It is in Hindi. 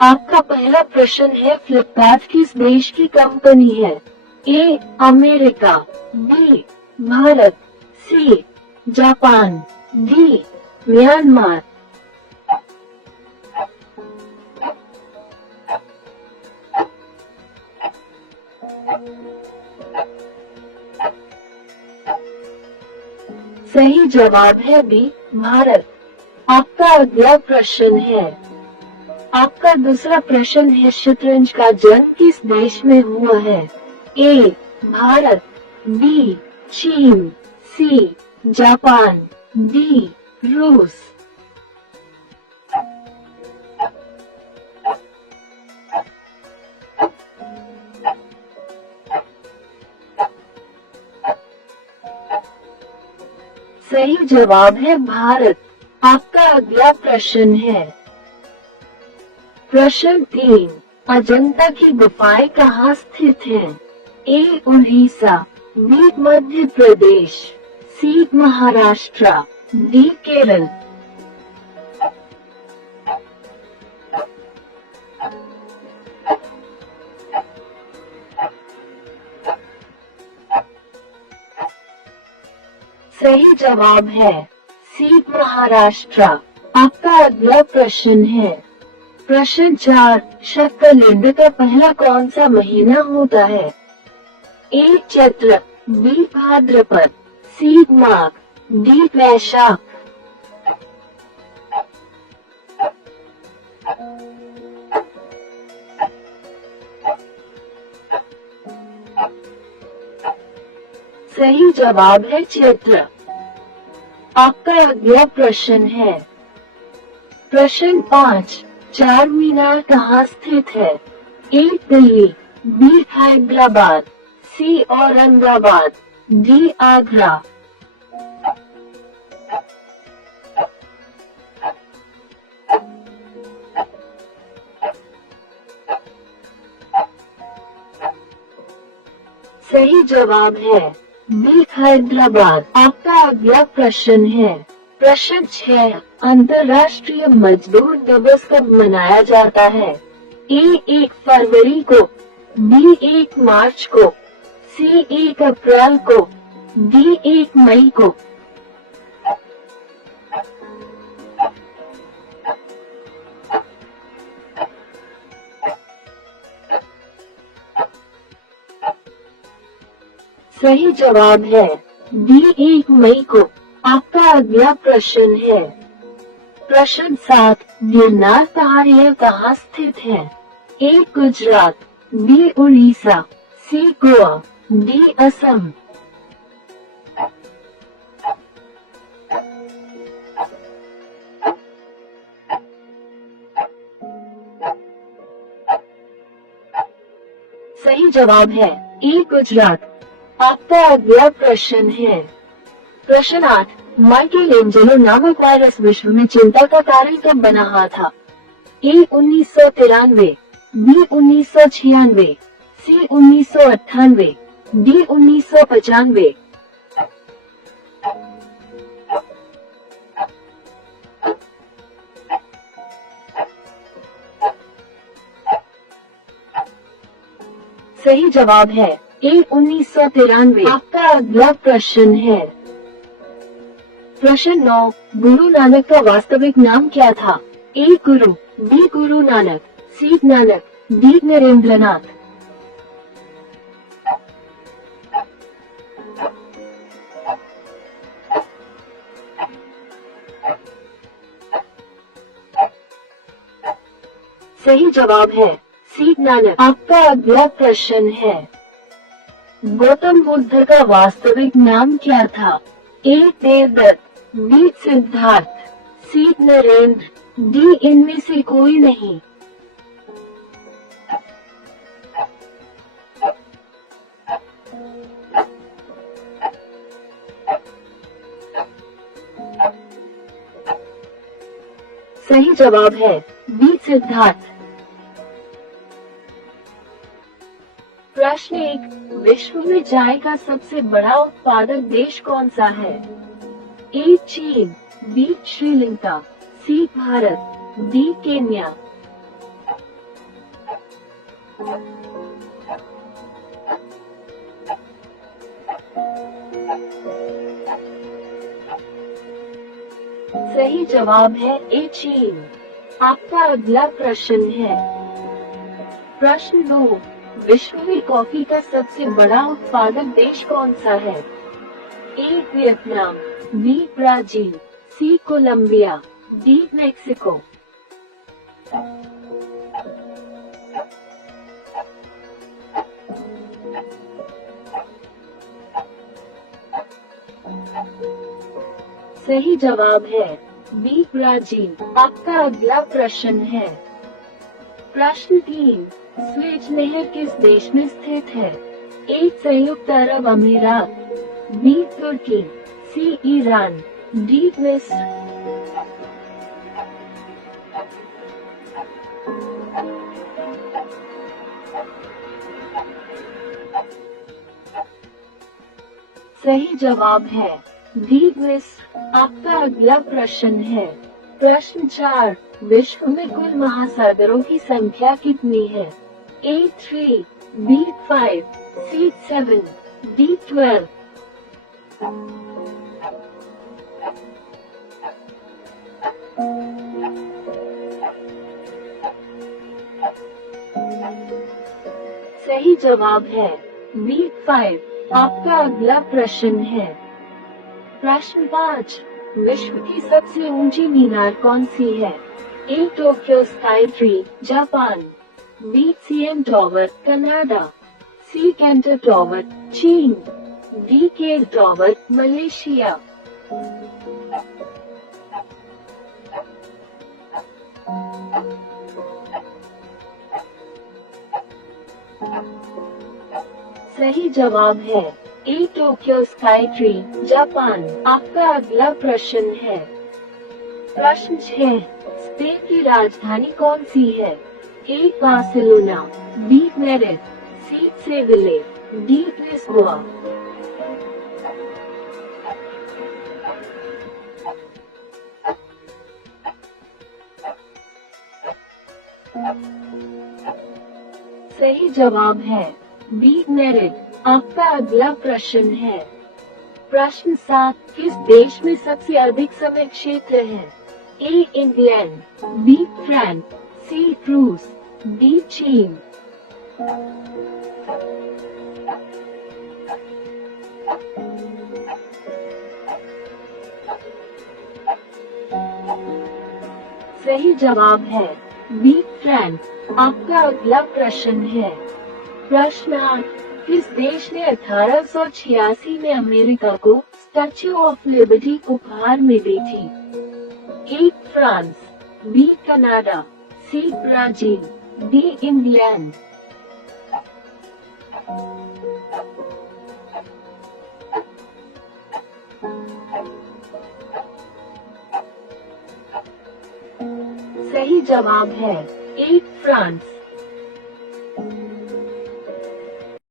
आपका पहला प्रश्न है, फ्लिपकार्ट किस देश की कंपनी है? A America, B Bharat, C Japan, D Myanmar. सही जवाब है बी भारत। आपका अगला प्रश्न है, आपका दूसरा प्रश्न है, शतरंज का जन्म किस देश में हुआ है? ए भारत, बी चीन, सी जापान, डी रूस। सही जवाब है भारत। आपका अगला प्रश्न है, प्रश्न 3, अजंता की गुफाएं कहाँ स्थित हैं? ए उड़ीसा, बी मध्य प्रदेश, सी महाराष्ट्र, डी केरल। सही जवाब है सी महाराष्ट्र। आपका अगला प्रश्न है, प्रश्न 4, शक कैलेंडर का पहला कौन सा महीना होता है? ए चैत्र, बी भाद्रपद, सी माघ, डी वैशाख। सही जवाब है चैत्र। आपका अगला प्रश्न है, प्रश्न 5, चार मीनार कहाँ स्थित है? ए दिल्ली, बी हैदराबाद, सी औरंगाबाद, डी आगरा। सही जवाब है बी हैदराबाद। आपका अगला प्रश्न है, प्रश्न 6, अंतर्राष्ट्रीय मजदूर दिवस कब मनाया जाता है? ए 1 फरवरी को, बी 1 मार्च को, सी 1 अप्रैल को, डी 1 मई को। सही जवाब है डी 1 मई को। आपका अगला प्रश्न है, प्रश्न 7, गिरनार पहाड़ियाँ कहाँ स्थित है? ए गुजरात, बी उड़ीसा, सी गोवा, डी असम। सही जवाब है ए गुजरात। आपका अगला प्रश्न है, प्रश्न 8, माइकलएंजेलो नामक वायरस विश्व में चिंता का कारण कब बना था? ए 1993, बी 1996, सी 1998, डी 1995। सही जवाब है ए 1993। आपका अगला प्रश्न है, प्रश्न 9, गुरु नानक का वास्तविक नाम क्या था? ए गुरु, बी गुरु नानक, सी नानक, डी नरेंद्रनाथ। सही जवाब है सी नानक। आपका अगला प्रश्न है, गौतम बुद्ध का वास्तविक नाम क्या था? ए देवदत्त, बी सिद्धार्थ, सी नरेंद्र, डी इनमें से कोई नहीं। सही जवाब है बी सिद्धार्थ। प्रश्न 1, विश्व में चाय का सबसे बड़ा उत्पादक देश कौन सा है? ए चीन, बी श्रीलंका, सी भारत, डी केन्या। सही जवाब है ए चीन। आपका अगला प्रश्न है। प्रश्न 2, विश्व में कॉफी का सबसे बड़ा उत्पादक देश कौन सा है? ए वियतनाम, बी ब्राजील, सी कोलंबिया, डी मेक्सिको। सही जवाब है बी ब्राजील। आपका अगला प्रश्न है। प्रश्न 3, स्वेज नहर किस देश में स्थित है? ए संयुक्त अरब अमीरात, बी तुर्की, सी ईरान, डी मिस्र। सही जवाब है डी मिस्र। आपका अगला प्रश्न है। प्रश्न 4, विश्व में कुल महासागरों की संख्या कितनी है? ए 3, बी 5, सी 7, डी 12। सही जवाब है बी 5। आपका अगला प्रश्न है। प्रश्न 5, विश्व की सबसे ऊंची मीनार कौन सी है? A Tokyo sky tree, Japan, B CN tower, Canada, C Canton tower, चीन, डी केर टॉवर, मलेशिया। सही जवाब है A Tokyo sky tree, Japan. आपका अगला प्रश्न है। प्रश्न 6, स्पेन की राजधानी कौन सी है? ए बार्सिलोना, बी मैड्रिड, सी सेविले, डी लिस्बोआ। सही जवाब है बी मैड्रिड। आपका अगला प्रश्न है। प्रश्न 7, किस देश में सबसे अधिक समय क्षेत्र है? ए इंग्लैंड, बी फ्रांस, सी रूस, डी चीन। सही जवाब है बी फ्रांस। आपका अगला प्रश्न है। प्रश्न 8, किस देश ने 1886 में अमेरिका को स्टैच्यू ऑफ लिबर्टी उपहार में दी थी? A France, B Canada, C Brazil, D England. सही जवाब है ए फ्रांस।